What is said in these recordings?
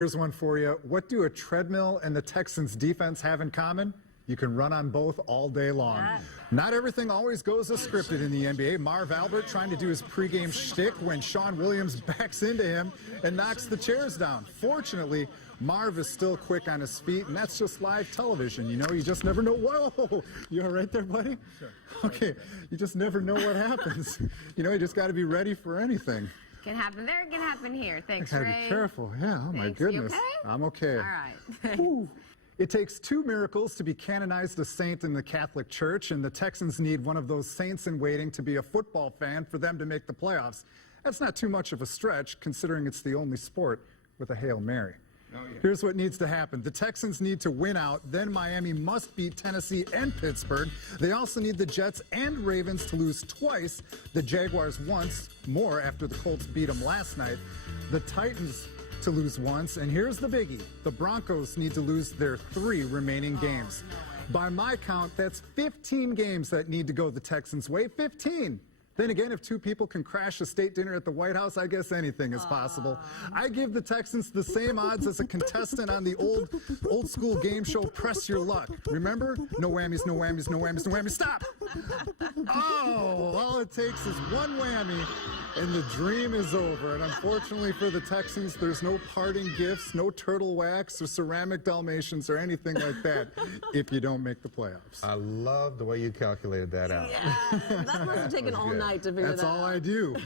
Here's one for you. What do a treadmill and the Texans defense have in common? You can run on both all day long. Not everything always goes as scripted in the NBA. Marv Albert trying to do his pregame shtick when Sean Williams backs into him and knocks the chairs down. Fortunately, Marv is still quick on his feet, and that's just live television. You know, you just never know. Whoa, you all right there, buddy? Sure. Okay, you just never know what happens. You know, you just got to be ready for anything. Can happen there, can happen here. Thanks, I Ray. gotta be careful. Yeah, oh my Thanks. goodness. You okay? I'm okay. All right. Ooh. It takes 2 miracles to be canonized a saint in the Catholic Church, and the Texans need one of those saints in waiting to be a football fan for them to make the playoffs. That's not too much of a stretch, considering it's the only sport with a Hail Mary. Oh, yeah. Here's what needs to happen. The Texans need to win out, then Miami must beat Tennessee and Pittsburgh. They also need the Jets and Ravens to lose twice, the Jaguars once, more after the Colts beat them last night, the Titans to lose once, and here's the biggie. The Broncos need to lose their 3 remaining games. By my count, that's 15 games that need to go the Texans' way. 15. Then again, if 2 people can crash a state dinner at the White House, I guess anything is possible. I give the Texans the same odds as a contestant on the old school game show Press Your Luck. Remember? No whammies, no whammies, no whammies, no whammies. Stop! Oh, all it takes is one whammy, and the dream is over. And unfortunately for the Texans, there's no parting gifts, no turtle wax or ceramic Dalmatians or anything like that if you don't make the playoffs. I love the way you calculated that out. Yeah, that must have taken all night to figure that out. That's all I do.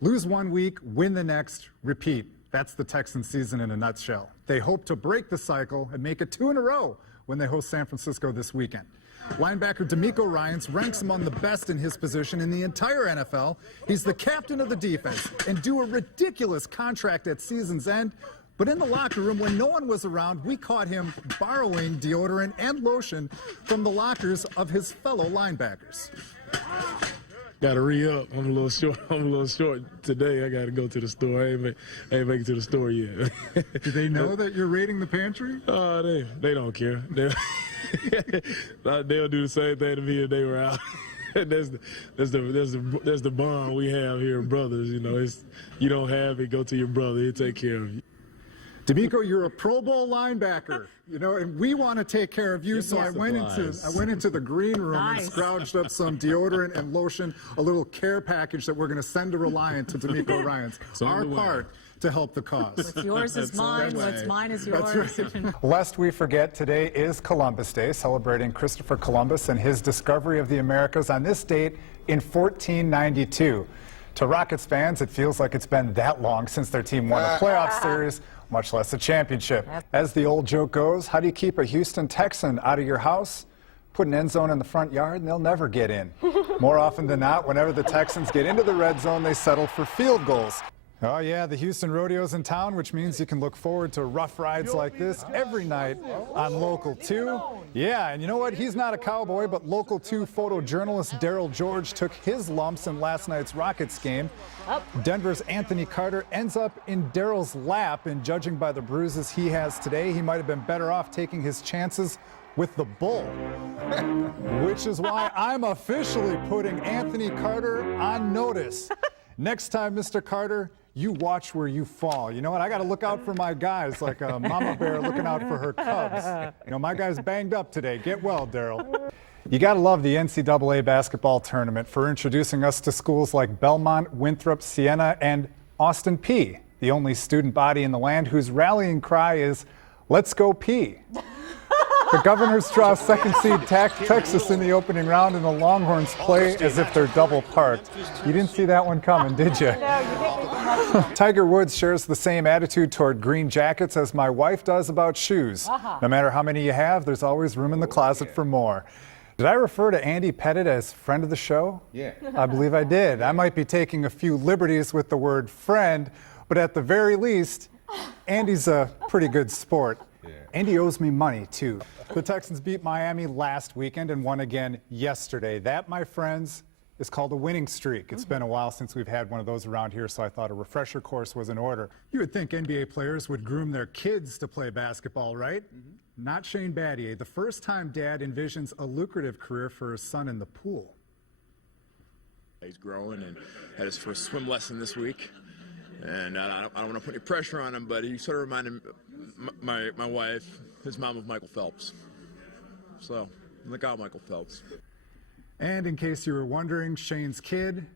Lose one week, win the next, repeat. That's the Texans season in a nutshell. They hope to break the cycle and make it 2 in a row when they host San Francisco this weekend. Linebacker DeMeco Ryans ranks among the best in his position in the entire NFL. He's the captain of the defense and due a ridiculous contract at season's end. But in the locker room, when no one was around, we caught him borrowing deodorant and lotion from the lockers of his fellow linebackers. Got to re-up. I'm a little short today. I got to go to the store. I ain't make it to the store yet. Do they know that you're raiding the pantry? They don't care. They'll do the same thing to me if they were out. That's the bond we have here, brothers. You know, you don't have it, go to your brother. He'll take care of you. DeMeco, you're a Pro Bowl linebacker, you know, and we want to take care of you. So I went into the green room and scrounged up some deodorant and lotion, a little care package that we're going to send to Reliant to DeMeco Ryans. Our part to help the cause. What's yours is mine. What's mine is yours. Right. Lest we forget, today is Columbus Day, celebrating Christopher Columbus and his discovery of the Americas on this date in 1492. To Rockets fans, it feels like it's been that long since their team won a playoff series, much less a championship. As the old joke goes, how do you keep a Houston Texan out of your house? Put an end zone in the front yard and they'll never get in. More often than not, whenever the Texans get into the red zone, they settle for field goals. Oh yeah, the Houston Rodeo's in town, which means you can look forward to rough rides like this every night on Local 2. Yeah, and you know what? He's not a cowboy, but Local 2 photojournalist Daryl George took his lumps in last night's Rockets game. Denver's Anthony Carter ends up in Daryl's lap, and judging by the bruises he has today, he might have been better off taking his chances with the bull. Which is why I'm officially putting Anthony Carter on notice. Next time, Mr. Carter, you watch where you fall. You know what? I got to look out for my guys like a mama bear looking out for her cubs. You know, my guy's banged up today. Get well, Daryl. You got to love the NCAA basketball tournament for introducing us to schools like Belmont, Winthrop, Siena, and Austin Peay, the only student body in the land whose rallying cry is, "Let's go Peay." The Governors draw second seed Texas in the opening round, and the Longhorns play as if they're double parked. You didn't see that one coming, did you? Tiger Woods shares the same attitude toward green jackets as my wife does about shoes. No matter how many you have, there's always room in the closet for more. Did I refer to Andy Pettit as friend of the show? Yeah. I believe I did. I might be taking a few liberties with the word friend, but at the very least, Andy's a pretty good sport. Andy owes me money, too. The Texans beat Miami last weekend and won again yesterday. That, my friends, is called a winning streak. It's been a while since we've had one of those around here, so I thought a refresher course was in order. You would think NBA players would groom their kids to play basketball, right? Not Shane Battier. The first-time dad envisions a lucrative career for his son in the pool. He's growing and had his first swim lesson this week. And I don't want to put any pressure on him, but he sort of reminded my wife, his mom, of Michael Phelps. So, look out, Michael Phelps. And in case you were wondering, Shane's kid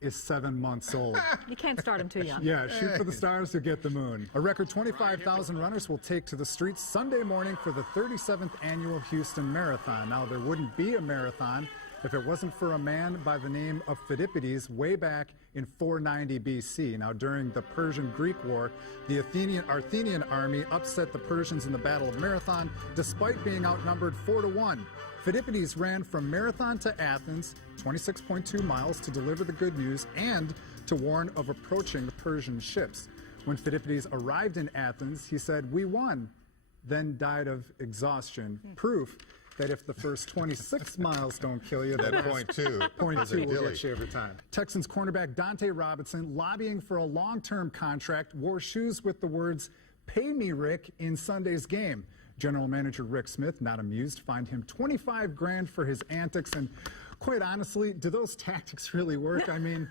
is 7 months old. You can't start him too young. Yeah, shoot for the stars to get the moon. A record 25,000 runners will take to the streets Sunday morning for the 37th annual Houston Marathon. Now, there wouldn't be a marathon if it wasn't for a man by the name of Phidippides way back in 490 BC. Now, during the Persian-Greek War, the Athenian army upset the Persians in the Battle of Marathon despite being outnumbered 4-1. Phidippides ran from Marathon to Athens, 26.2 miles, to deliver the good news and to warn of approaching Persian ships. When Phidippides arrived in Athens, he said, "We won," then died of exhaustion. Proof that if the first 26 miles don't kill you, That point two will get you every time. Texans cornerback Dante Robinson, lobbying for a long-term contract, wore shoes with the words, "Pay me, Rick," in Sunday's game. General Manager Rick Smith, not amused, fined him $25 grand for his antics. And quite honestly, do those tactics really work? I mean,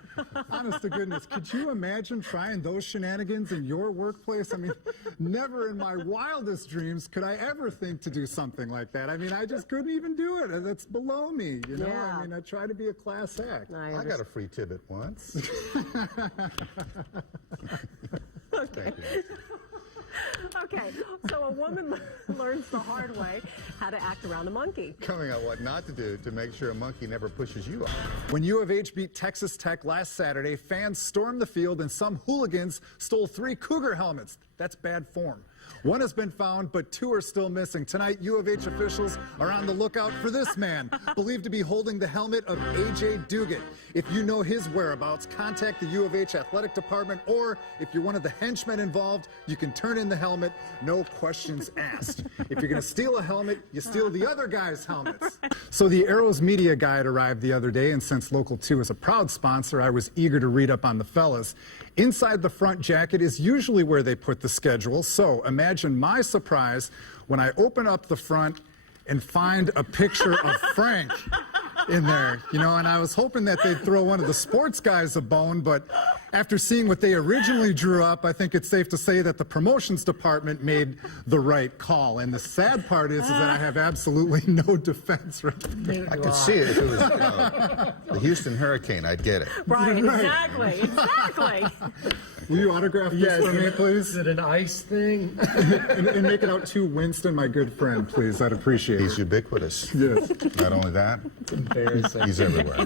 honest to goodness, could you imagine trying those shenanigans in your workplace? I mean, never in my wildest dreams could I ever think to do something like that. I mean, I just couldn't even do it. That's below me, you know? Yeah. I mean, I try to be a class act. I got a free tidbit once. Okay. Okay, so a woman learns the hard way how to act around a monkey. Coming out what not to do to make sure a monkey never pushes you off. When U of H beat Texas Tech last Saturday, fans stormed the field and some hooligans stole 3 Cougar helmets. That's bad form. One has been found, but 2 are still missing. Tonight, U of H officials are on the lookout for this man, believed to be holding the helmet of A.J. Dugan. If you know his whereabouts, contact the U of H athletic department, or if you're one of the henchmen involved, you can turn in the helmet, no questions asked. If you're going to steal a helmet, you steal the other guy's helmets. So the Arrows media guide arrived the other day, and since Local 2 is a proud sponsor, I was eager to read up on the fellas. Inside the front jacket is usually where they put the schedule, so imagine my surprise when I open up the front and find a picture of Frank in there, you know, and I was hoping that they'd throw one of the sports guys a bone, but after seeing what they originally drew up, I think it's safe to say that the promotions department made the right call. And the sad part is that I have absolutely no defense right there. I could see it if it was the Houston Hurricane. I'd get it. Right, exactly, exactly. Will you autograph this for me, please? Is it an ice thing? and make it out to Winston, my good friend, please. I'd appreciate it. He's ubiquitous. Yes. Not only that, Embarrassing. he's everywhere.